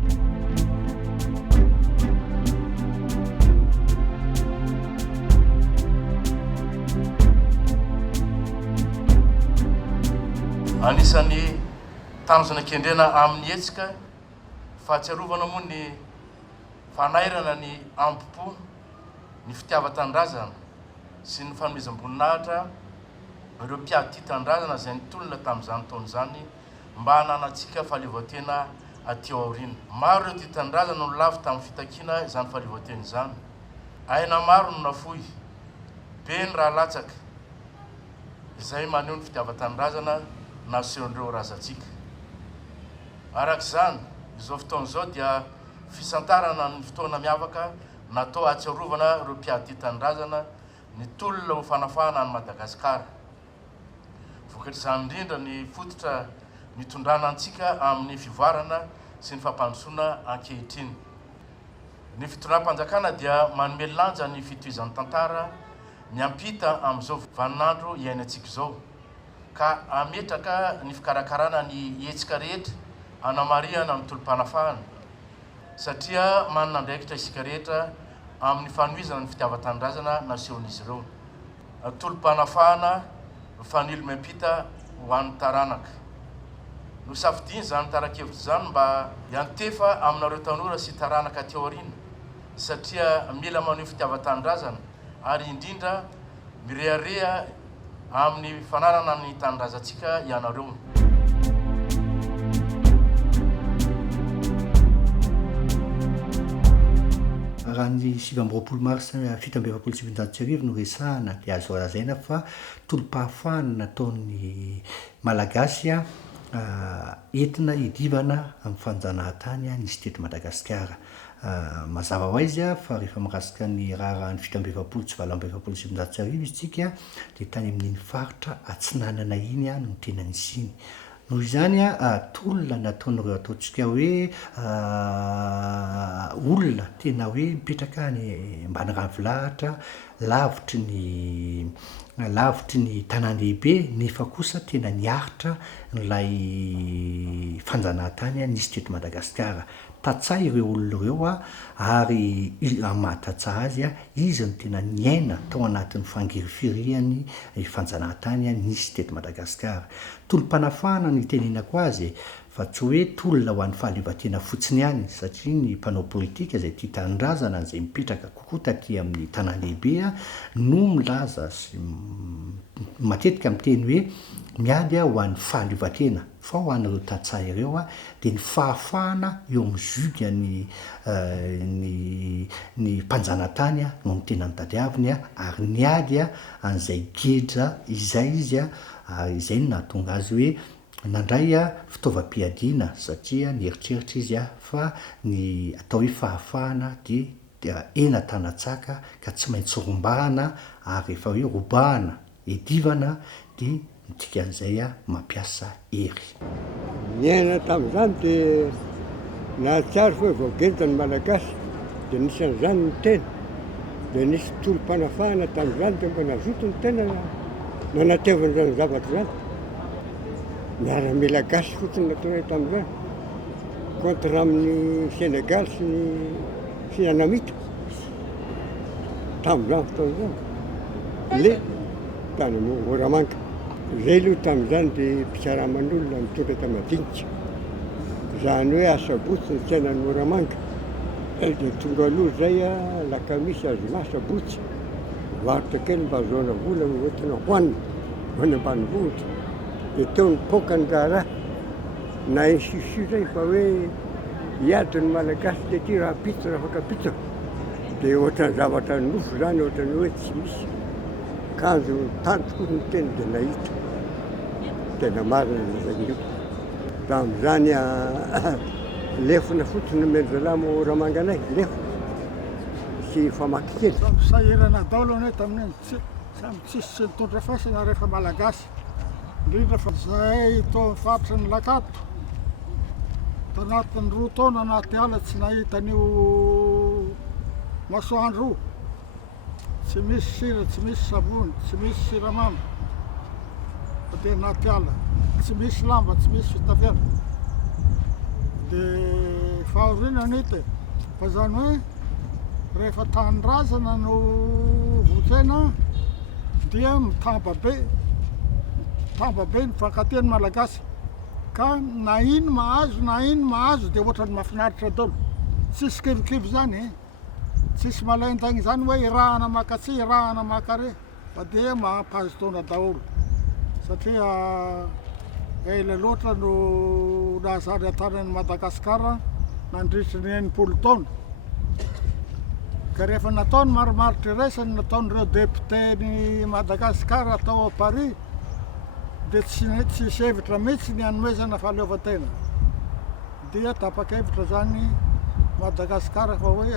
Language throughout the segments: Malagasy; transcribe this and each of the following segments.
Anisan'ny tanjona kendrena amin'ny hetsika fahatsiarovana moa ny fanairana ny ampopo ny fitiava-tandrazana sy ny fanomezam-boninahitra ireo mpiady tia tandrazana izay nitolona tamin'izany taona izany mba hananantsika fahaleovan-tena aty aoriana. Maro ireo tia tandrazana no lavy tamin'ny fitakiana izany fahaleovan-tena izany. Aina maro no nafoy, be ny raha latsaka izay maneho ny fitiava-tandrazana nasehon'ireo razantsika. Arak'izany, izao fotoana izao dia fisantarana ny fotoana miavaka natao ahatsiarovana ireo mpiady tia tandrazana ny tolona ho fanafahana any Madagasikara. Vokatr'izany indrindra ny fototra nitondrana antsika amin'ny fivoarana sy ny fampandrosoana ankehitriny. Ny fitondram-panjakana dia manome lanja ny fitohizan'ny tantara miampita amin'izao vaninandro iainantsika izao, ka ametraka ny fikarakarana ny hetsika rehetra hanamariana ny tolom-panafahana, satria manana andraikitra isika rehetra amin'ny fanohizana ny fitiava-tandrazana nasehon'izy ireo. Tolom-panafahana fanilo miampita ho an'ny taranaka. Nosafidiny izany tara-kevitra izany mba hiantefa aminareo tanora sy taranaka aty aoriana, satria mila maneho fitiava-tandrazana ary indrindra mirehareha amin'ny fanarana ny tandrazantsika ianareo. Raha ny 7 mars 1779 no resahana dia azo lazaina fa tolom-pahafahana nataon'ny malagasy entina hidivana amin'ny fanjanahantany nisy teto Madagasikara. Mazava ho aizy fa rehefa mirasika ny raharahany 17 sy 1779 isika dia tany amin'iny faritra Atsinanana iny no tena nisiny. Noho izany tolona nataon'ireo ataontsika hoe olona tena hoe mipetraka ny ambany ravilahatra lavitry ny tanàn-dehibe nefa kosa tena niaritra n'ilay fanjanahantany nisy teto Madagasikara. Tatsay ireo olona ireo ary mahatatsah azy izy no tena niaina tao anatin'ny fangirifiriany fanjanahantany nisy teto Madagasikara. Tolom-panafahana ny tenenako azy fa tsy hoe tolona ho an'ny fahaleovan-tena fotsiny ihany, satria ny mpanao politika izay tia tandrazana izay mipetraka kokoa taty amin'ny tanàn-dehibe no milaza sy matetika miteny hoe miady ho an'ny fahaleovan-tena, fa ho an'ireo tatsay ireo dia ny fahafahana eo amin'ny zuga ny mpanjanahantany no ny tena mitadiaviny ary niady an'izay gedra izay izy ary izay no nahatonga azy hoe nandray fitaovam-piadiana, satria nieritreritra izy fa ny atao hoe fahafahana dia ena tanatsaka ka tsy maintsy rombahana ary rehefa hoe robahana edivana dia midika an'izay mampiasa hery. Niaina tamin'izany dia nahatsiaro fa voagedra ny malagasy dia nisy an'izany ny tena dia nisy tolom-panafahana tamin'izany dia mba nazoto ny tena nanatevana izany zavatra izany. Miara-mila gasy fotsiny nataonay tamin'izany contre amin'ny Sénégal sy ny Namita tamin'izany fotoana izany le tany Moramanka. Izay aloha tamin'izany dia mpitsaraman'olona mitondra tamadinika, izany hoe asabotsy ny tsenan'ny Moramanka. Dia tonga aloha zay lakamisy azoma sabotsy varotra kely mba azoana vola hoentina hoanina ho any ambanivohitra. Dia teo ny pokany raharaha na insisu zay fa hoe hiady ny malagasy dia ty raha pitsy raha afaka pitsy. Dia ohatran'ny zavatra nofo zany, ohatran'ny hoe tsy misy kanjo tanto koa ny teny dia nahita. Tena marina zay io. Tamin'izany lefona fotsiny Menjalamo Ramanganay, lefona sy famaky kely. Sahirana daholo anay tamin'iny, tsisy nitondra fasana rehefa malagasy. Indrindra fa zahay tao amin'ny faritra ny Lakato, tanatin'ny 2 taona anaty ala tsy nahita an'io masoandro, tsy misy sira, tsy misy savony, tsy misy siramamy, dia anaty ala, tsy misy lamba, tsy misy fitafiana. Dia fahoriana ity fa zany hoe rehefa tanindrazana no votsena dia mitamba be ny fankatiany malagasy ka na ino mahazo dia ohatrany mahafinaritra daholo tsisy kivikivy zany tsisy malaintagny zany hoe irahana makatsy irahana makare fa dia mampahazo taona daholo satria ela loatra no nahazary an-tanan'i Madagasikara nandritry ny 80 taona ka rehefa nataony marimaritra iraisany nataon'ireo député-ny Madagasikara atao à Paris dia tsy sevitra mihitsy ny hanomezana fahaleovan-tena dia tapa-kevitra zany Madagasikara fa hoe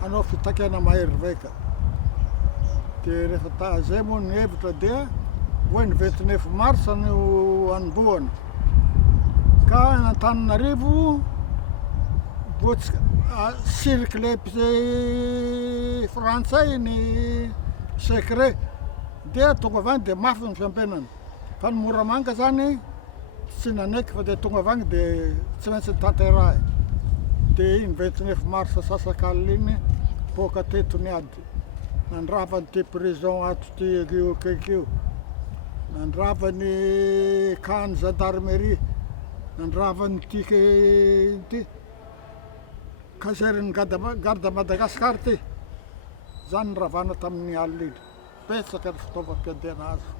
hanao fitakena mahery vaika dia rehefa zay moa ny hevitra dia hoe ny 29 mars no anombohana ka n'Antananarivo circle frantsay ny secret dia tonga avy any dia mafy ny fiampenana fa ny Moramanga zany tsy nanaiky fa dia tonga avy any dia tsy maintsy tanterahy dia iny 29 mars sasakalina iny boaka teto ny ady nandravany ty prison ato ty akekeo nandravany camp gendarmerie nandravany ty caserny garde Madagasikara ty zany ravana tamin'ny alina iny petsaka ny fitaovam-piadiana azo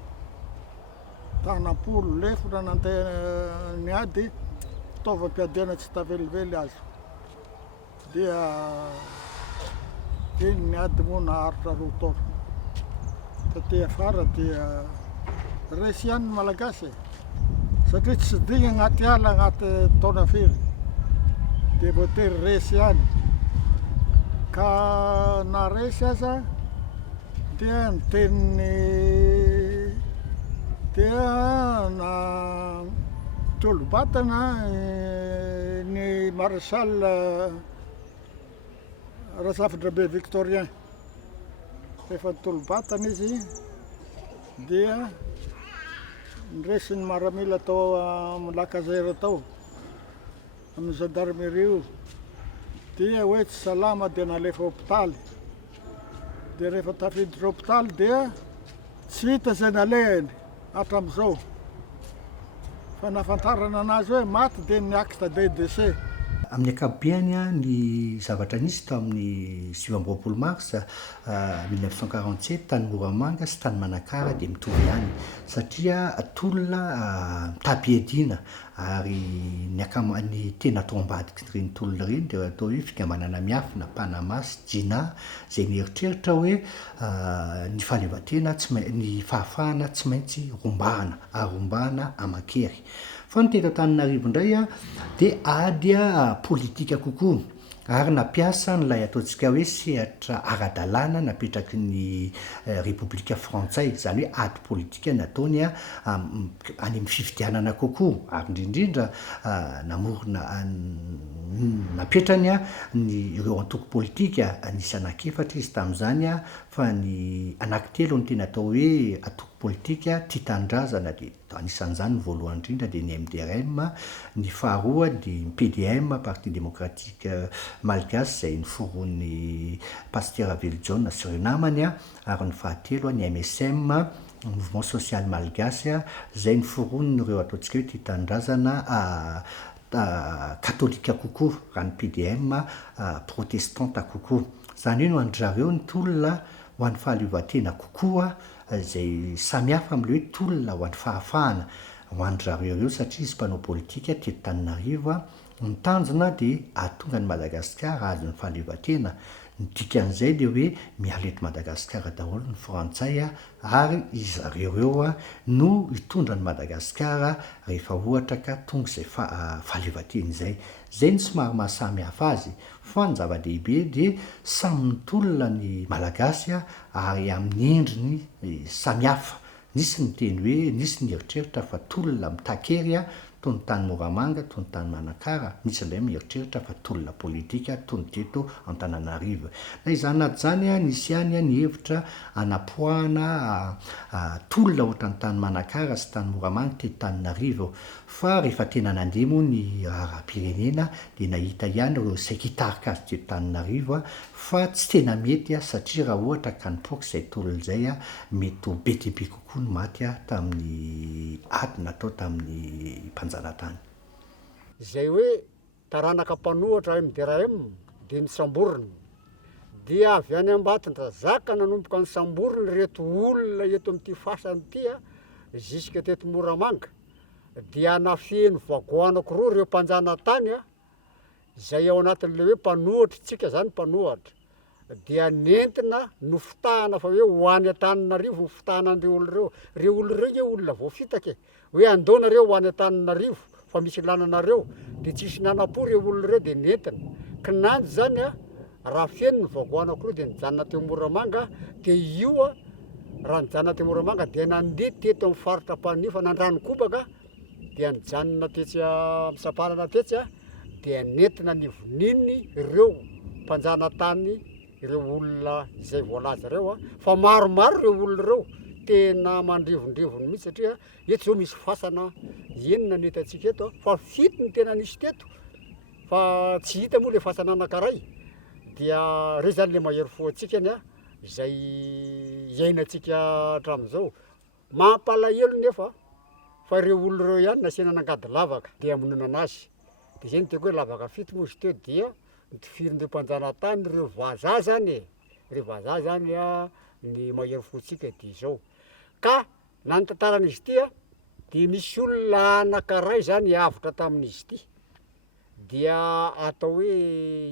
tanam-polo lefona nandeha ny ady fitaovam-piadiana tsy tavelively azo dia iny ny ady moa naharitra 2 taona taty afara dia resy ihany ny malagasy satria tsy digny agnaty ala agnaty taona firy dia voatery resy ihany ka na resy aza dia ny teniny dia na tolobatana ny maréchal Rasafindrabe Victorien rehefa tolobatana izy dia nresy ny maramila tao amin'ny Lakazera tao amin'ny gendarmerie io dia hoe tsy salama dia nalefa hôpitaly dia rehefa tafiditra hôpitaly dia tsy hita zay nalehany hatram'izao fa nafantarana anazy hoe maty dia ny acte de décès. Amin'ny akabeany ny zavatra nisy tao amin'ny 7 mars 1947 tany Moramanga sy tany Manakara dia mitovy ihany satria tolona tapiedina ary ny tena atao ambadiky reny tolona reny dia atao hoe fikambanana miafina Panama sy Jina zay nieritreritra hoe ny fahaleovan-tena ny fahafahana tsy maintsy rombahana amakery fa ny teto Antananarivo indray dia ady politika kokoa ary napiasa n'ilay ataontsika hoe sehatra ara-dalàna napetraky ny République frantsay zany hoe ady politika nataony any amin'ny fifidianana kokoa ary indrindra namorona napetrany ireo antoko politika anisy anakefatra izy tamin'izany fa ny anankitelo ny tena atao hoe antoko politika tia tanindrazana dia anisan'izany ny voalohany indrindra dia ny MDRM, ny faharoa dia ny PDM Parti démocratique malgasy zay niforoan'ny Pasteur Velijohn sy ireo namany ary ny fahatelo ny MSM mouvement social malgasy zay niforoan'ireo ataontsika hoe tia tanindrazana katolika kokoa raha ny PDM protestante kokoa zany hoe no andrareo ny tolona ho an'ny fahaleovan-tena kokoa zay samihafa amin'ilay hoe tolona ho an'ny fahafahana ho andrareo ireo satria izy mpanao politika teto Antananarivo ny tanjona dia ahatonga ny Madagasikara azo ny fahaleovan-tena ny dikan'izay dia hoe miala eto Madagasikara daholo ny frantsay ary izareo ireo no hitondra ny Madagasikara rehefa ohatra ka tonga izay fahaleovan-tena izay ny somary mahasamy hafa azy fa ny zava-dehibe dia samy nitolona ny malagasy ary amin'ny endriny samy hafa nisy ny teny hoe nisy ny eritreritra fa tolona mitakery toy ny tany Moramanga, toy ny tany Manakara, misy ilay mieritreritra fa tolona politika toy ny teto Antananarivo. Na izany anaty zany nisy ihany ny hevitra anapoahana tolona ohatra ny tany Manakara sy tany Moramanga teto Antananarivo, fa rehefa tena nandeha moa ny raharaham-pirenena dia nahita ihany ireo sekitarika azy teto Antananarivo fa tsy tena mety satria raha ohatra ka nipoaka izay tolona izay mety ho be dia be kokoa ny maty tamin'ny ady natao tamin'ny mpanjanatany. Izay hoe taranaka mpanohatra MDRM dia nisamborona dia avy any Ambatondrazaka nanomboka ny samborona reto olona eto amin'ity fasany ity ziska teto Moramanga dia nafeny vagoanako roa ireo mpanjanatany izay ao anatin'ilay hoe mpanohatra tsika zany mpanohatra dia nentina nofitahana fa hoe ho any Antananarivo fitahana an'ireo olona ireo olona ireo olona voafitaka hoe andao nareo ho any Antananarivo fa misy lananareo dia tsisy nanam-po ireo olona ireo dia nentina kinanjy zany raha feno ny vagoanako roa dia nijanona teo Moramanga dia io raha nijanona teo Moramanga dia nandeha teto amin'ny faritra Panifa Nandranokobaka dia nijanona tetsy misaparana tetsy dia nentina nivonininy ireo mpanjanatany ireo olona izay voalaza ireo fa maromaro ireo olona ireo tena mandrivondrivony mihitsy satria eto zao misy fasana enina ny hitantsika eto fa fito ny tena nisy teto fa tsy hita moa le fasana anankiray dia reo zany le mahery fo antsika any izay iainantsika hatramin'izao mampalahelo nefa fa ireo olona ireo ihany nasiana nangady lavaka dia amonina anazy dia zay ny tiako hoe lavaka fito moa izy teo dia nitifirin'ireo mpanjanatany ireo vazaha zany ireo vazaha zany ny mahery fontsika dia zao ka na ny tantaran'izy ity dia misy olona anankiray zany avotra tamin'izy ity dia atao hoe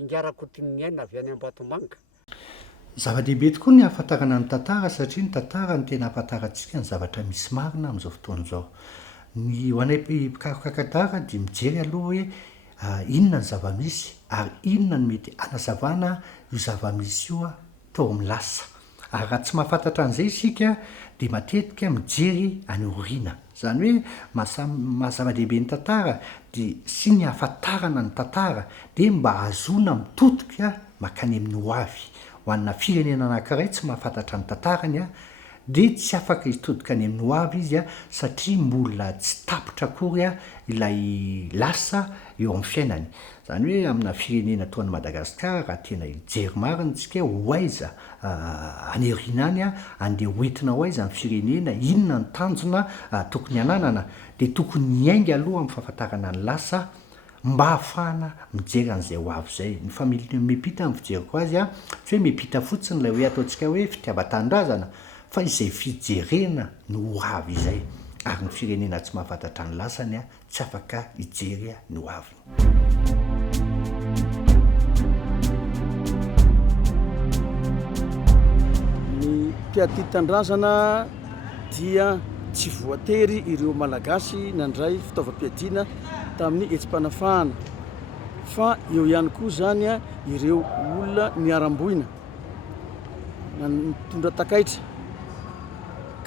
Ingarakotin'ny aina avy any Ambatomanga. Zava-dehibe tokoa ny ahafantarana ny tantara satria ny tantara ny tena ahafantarantsika ny zavatra misy marina amin'izao fotoana izao. Ny ho anay mpikarakara dia mijery aloha hoe inona ny zava-misy ary inona ny mety anazavana io zava-misy io tao amin'ny lasa. Ary raha tsy mahafantatra an'izay isika dia matetika mijery any aoriana. Zany hoe mahazava-dehibe ny tantara dia sy ny ahafantarana ny tantara dia mba ahazoana mitotoka makany amin'ny ho avy. Ho anna firenena anankiray tsy mahafantatra ny tantarany dia tsy afaka hitodika any amin'ny ho avy izy satria mbola tsy tapitra akory ilay lasa eo amin'ny fiainany. Zany hoe amina firenena toa ny Madagasikara raha tena hijery marina tsika ho aiza any aoriana any andeha hoentina ho aiza ny firenena, inona ny tanjona tokony hananana dia tokony miainga aloha amin'ny fahafantarana ny lasa mba hahafahana mijery an'izay ho avy izay. Ny familina miampita amin'ny fijeriko azy tsy hoe miampita fotsiny ilay hoe ataontsika hoe fitiavan-tanindrazana fa izay fijerena ny ho avy izay. Ary ny firenena tsy mahafantatra ny lasany tsy afaka hijery ny ho avy. Ny mpiatitan-drazana dia tsy voatery ireo malagasy nandray fitaovam-piadiana tamin'ny etsim-panafahana fa eo ihany koa zany ireo olona miaram-boina mitondra takaitra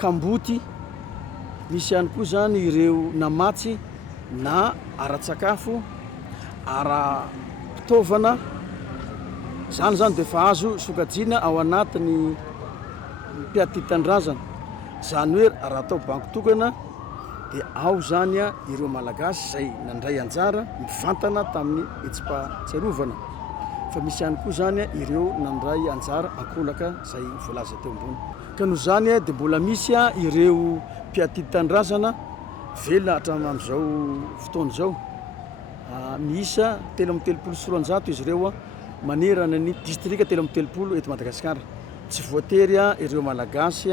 kamboty, misy ihany koa zany ireo namatsy na ara-tsakafo ara-pitaovana zany dia efa azo sokajiana ao anatin'ny mpiatitan-drazana. Zany hoe raha atao banky tokana dia ao zany ireo malagasy izay nandray anjara mivantana tamin'ny etsim-pahatsiarovana fa misy ihany koa zany ireo nandray anjara ankolaka izay voalaza teo ambony. Ka noho zany dia mbola misy ireo mpiatitan-drazana velona hatramin'izao fotoana izao miisa 330 izy ireo manerana ny distrika 330 eto Madagasikara. Tsy voatery ireo malagasy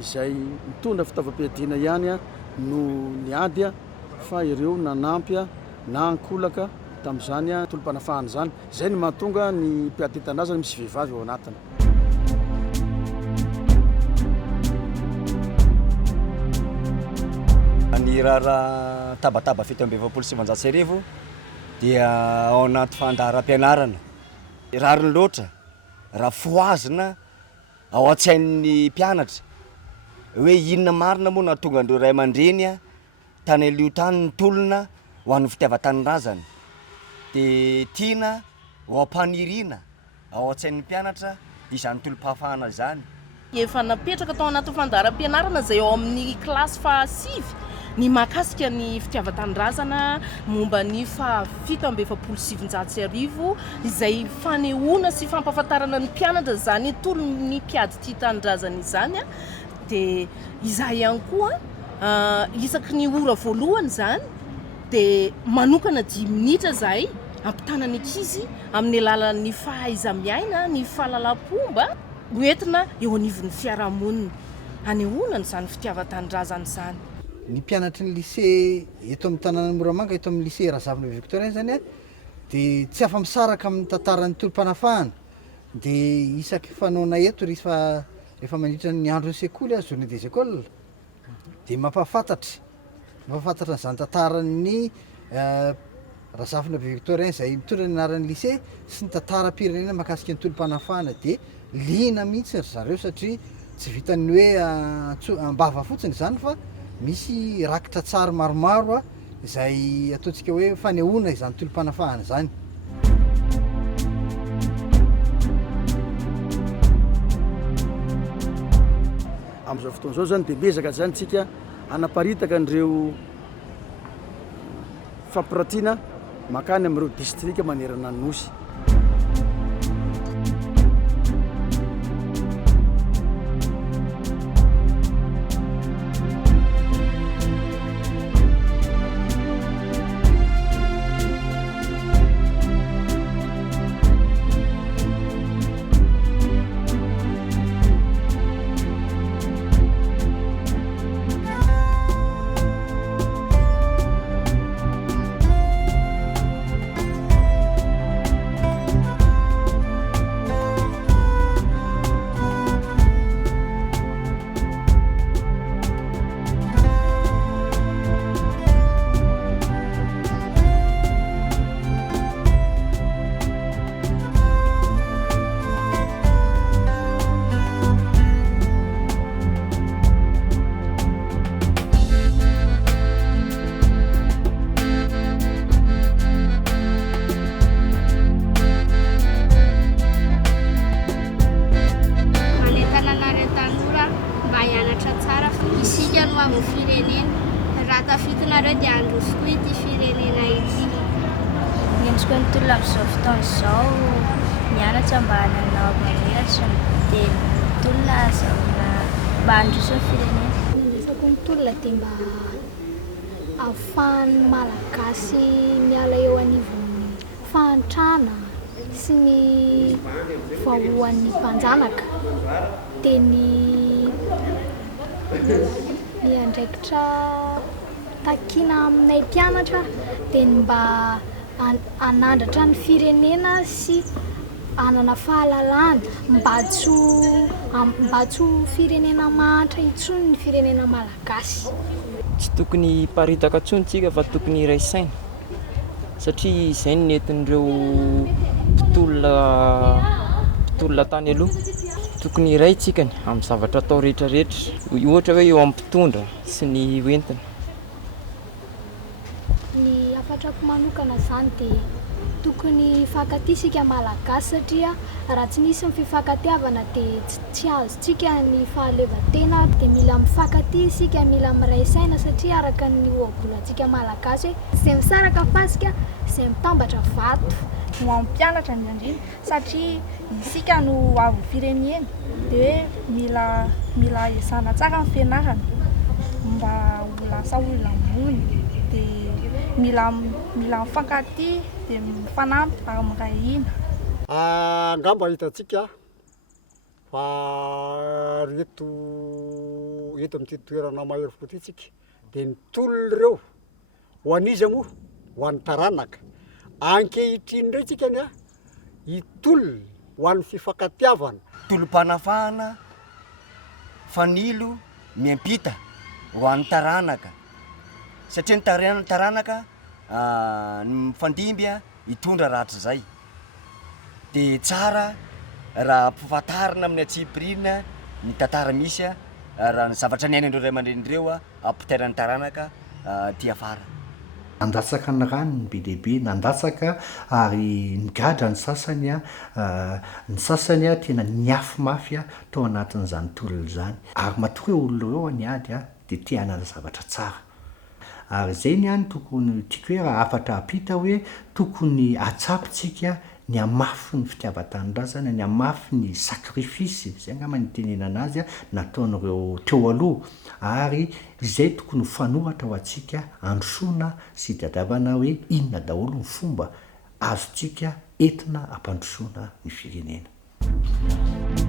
izay mitondra fitaovam-piadiana ihany no niady fa ireo nanampy na ankolaka tamin'izany tolom-panafahana zany. Zay no mahatonga ny mpiatitan-drazana misy vehivavy ao anatiny. Ny raha tabataba fito amby 27 dia ao anaty fandaharam-pianarana rariny loatra raha foazina ao an-tsain'ny mpianatra hoe inona marina moa nahatonga andreo ray aman-dreny tany alio tany ny tolona ho an'ny fitiavan-taninrazana dia tiana ho ampaniriana ao an-tsain'ny mpianatra izany tolom-pahafahana zany. Efa napetraka tao anaty fandaharam-pianarana izay ao amin'ny kilasy fahasivy ny mahakasika ny fitiavan-taninrazana momba ny fahafito amby 790 izay fanehoana sy fampahafantarana ny mpianatra zany tolo ny mpiady tia tanindrazana izany dia izaho ihany koa isaky ny ora voalohany zany dia manokana 10 minitra zahay ampitana ny ankizy amin'ny alalan'ny fahaiza-miaina, ny fahalalam-pomba hoentina eo anivon'ny fiarahamonina hanehoana n'izany fitiavan-taninrazana izany. Ny mpianatry ny lycée eto amin'ny tanàna Moramanga, eto amin'ny lycée Razavina Victorien zany dia tsy afa-misaraka amin'ny tantaran'ny tolom-panafahana dia isaky fanaona eto rehefa mandritra ny andron'ny sekoly journée des écoles dia mampahafantatra n'izany tantaran'ny Razavina Victorien izay mitondra ny anaran'ny lycée sy ny tantaram-pirenena mahakasika ny tolom-panafahana dia liana mihitsy zareo satria tsy vitany hoe ambava fotsiny zany fa misy rakitra tsara maromaro izay ataontsika hoe fanehoana izany tolom-panafahana zany. Amin'izao fotoana izao zany dia bezaka zany tsika anaparitaka an'ireo fampiratiana makany amin'ireo distrika manerana ny nosy. Ahafahany malagasy miala eo anivon'ny fahantrana sy ny vahoan'ny mpanjanaka dia ny andraikitra takiana aminay mpianatra dia ny mba anandratra ny firenena sy anana fahalalana mba tsy firenena mahantra intsony ny firenena malagasy. Tsy tokony paritaka intsony tsika fa tokony iraisaina satria izay no nentin'ireo mpitolona tany aloha. Tokony iray tsikany amin'ny zavatra atao rehetrarehetra, ohatra hoe eo amin'ny mpitondra sy ny hoentina. Ny afatrako manokana zany dia tokony hifankatia isika malagasy satria raha tsy nisy ny fifankatiavana dia tsy azontsika ny fahaleovantena dia mila mifankatia isika, mila miray saina satria araka ny ohabolantsika malagasy hoe izay misaraka fasika izay mitambatra vato. Ho amin'ny mpianatra indrindra satria isika no avy firenena dia mila ezana tsara ny fianarana mba ho lasa olona ambony dia mila mifankatia dia mifanampy ary miray hina. Angamba hitantsika fa reto amin'ity toerana mahery fo ity tsika dia ny tolona ireo ho an'iza moa ho an'ny taranaka ankehitriny ireo tsika ny hitolona ho an'ny fifankatiavana tolom-panafahana fanilo miampita ho an'ny taranaka satria ny taranaka ny mifandimbya hitondra ratra zay dia tsara raha ampifantarina amin'ny atsipirina ny tantara misy raha ny zavatra niainandreo ray aman-drenindreo ampitairany taranaka ty afara. nandatsaka ny rano ny be lehibe nandatsaka ary nigadra ny sasany ny sasany a tena niafy mafy a tao anatin'izany tolona zany ary matoa hoe olona ireo ny ady a de te hanana zavatra tsara ary zay ny any tokony tiako hoe raha afatra apita hoe tokony atsapitsika ny amafy ny fitiavan-tanindrazana ny amafy ny sakrifisy zay angamba ny tenenana azy a nataon'ireo teo aloha ary izay tokony fanohatra ho antsika androsoana sy dadavana hoe inona daholo ny fomba azotsika entina ampandrosoana ny firenena.